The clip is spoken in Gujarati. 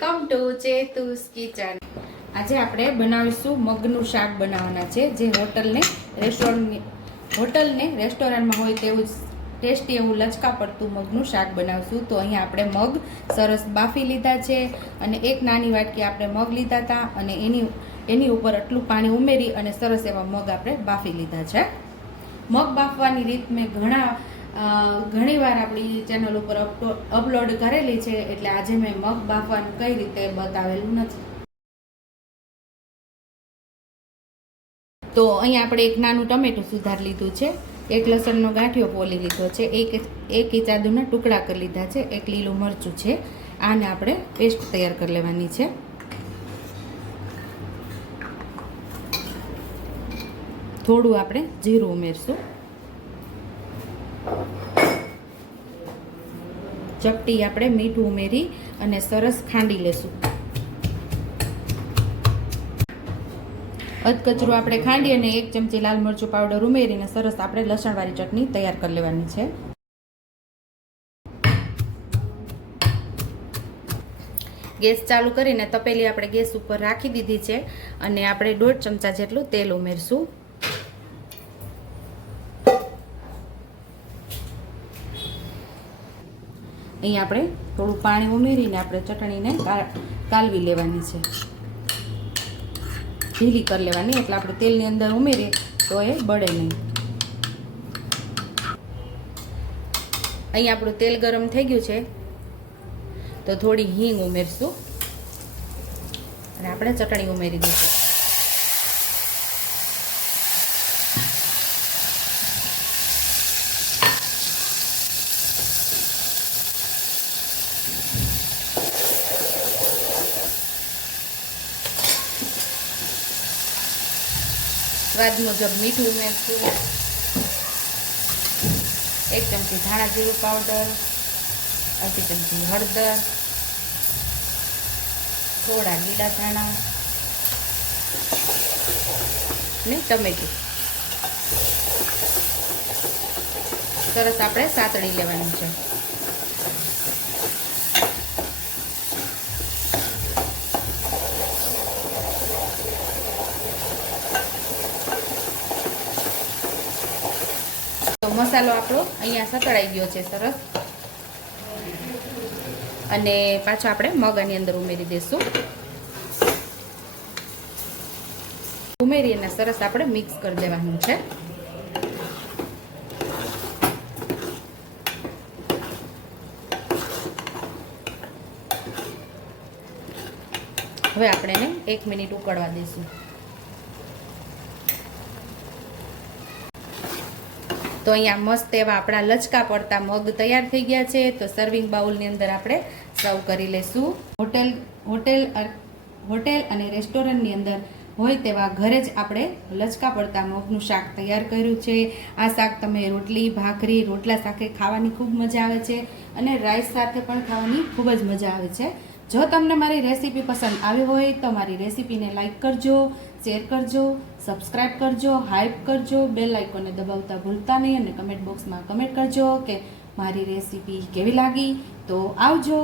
Welcome to ચેતુસ kitchen. આજે આપણે બનાવીશું મગનું શાક બનાવવાના છે, જે રેસ્ટોરન્ટમાં હોય તેવું ટેસ્ટી એવું લચકા પડતું મગનું શાક બનાવશું। તો અહીંયા આપણે મગ સરસ બાફી લીધા છે અને એક નાની વાટકી આપણે મગ લીધા હતા અને એની ઉપર આટલું પાણી ઉમેરી અને સરસ એવા મગ આપણે બાફી લીધા છે। મગ બાફવાની રીત મેં ઘણીવાર આપણી ચેનલ ઉપર અપલોડ કરેલી છે, એટલે આજે મેં મગ બાફવાનું કઈ રીતે બતાવેલું નથી। તો અહીંયા આપણે એક નાનું ટમેટું સુધાર લીધું છે, એક લસણનો ગાંઠિયો પોલી લીધો છે, એક ઇંચ ટુકડા કરી લીધા છે, એક લીલું મરચું છે। આને આપણે પેસ્ટ તૈયાર કરી લેવાની છે। થોડું આપણે જીરું ઉમેરશું, ચપટી આપણે મીઠું ઉમેરી અને સરસ ખાંડી લેશું। અધકચરું આપણે ખાંડી અને એક ચમચી લાલ મરચું પાવડર ઉમેરીને સરસ આપણે લસણવાળી ચટણી તૈયાર કરી લેવાની છે। ગેસ ચાલુ કરીને તપેલી આપણે ગેસ ઉપર રાખી દીધી છે અને આપણે 1.5 ચમચા જેટલું તેલ ઉમેરશું। અહીં આપણે થોડું પાણી ઉમેરીને આપણે ચટણીને કાલવી લેવાની છે, ઢીલી કરી લેવાની, એટલે આપણે તેલની અંદર ઉમેરીએ તો એ બળે નહીં। અહીં આપણું તેલ ગરમ થઈ ગયું છે, તો થોડી હિંગ ઉમેરશું અને આપણે ચટણી ઉમેરી દઈશું। સ્વાદ મુજબ મીઠું ઉમેરશું, 1 ચમચી ધાણા જીરું પાવડર, અડધી ચમચી હળદર, થોડા લીલા ધાણા ને ટમેટું સરસ આપણે સાતળી લેવાનું છે। મસાલો આપણો અહીંયા સતળાઈ ગયો છે સરસ, અને પાછો આપણે મગ આની અંદર ઉમેરી દઈશું। ઉમેરી અને સરસ આપણે મિક્સ કરી દેવાનું છે। હવે આપણે એને 1 મિનિટ ઉકળવા દઈશું। તો અહીંયા મસ્ત એવા આપણા લચકા પડતા મગ તૈયાર થઈ ગયા છે। તો સર્વિંગ બાઉલની અંદર આપણે સર્વ કરી લઈશું। હોટેલ અને રેસ્ટોરન્ટની અંદર હોય તેવા ઘરે જ આપણે લચકા પડતા મગનું શાક તૈયાર કર્યું છે। આ શાક તમે રોટલી, ભાખરી, રોટલા સાથે ખાવાની ખૂબ મજા આવે છે અને રાઈસ સાથે પણ ખાવાની ખૂબ જ મજા આવે છે। જો તમને મારી રેસીપી પસંદ આવી હોય તો મારી રેસીપીને લાઈક કરજો, શેર કરજો, સબસ્ક્રાઈબ કરજો, હાઈપ કરજો, બેલ આઇકોનને દબાવતા ભૂલતા નહીં અને કમેન્ટ બોક્સમાં કમેન્ટ કરજો કે મારી રેસીપી કેવી લાગી। તો આવજો।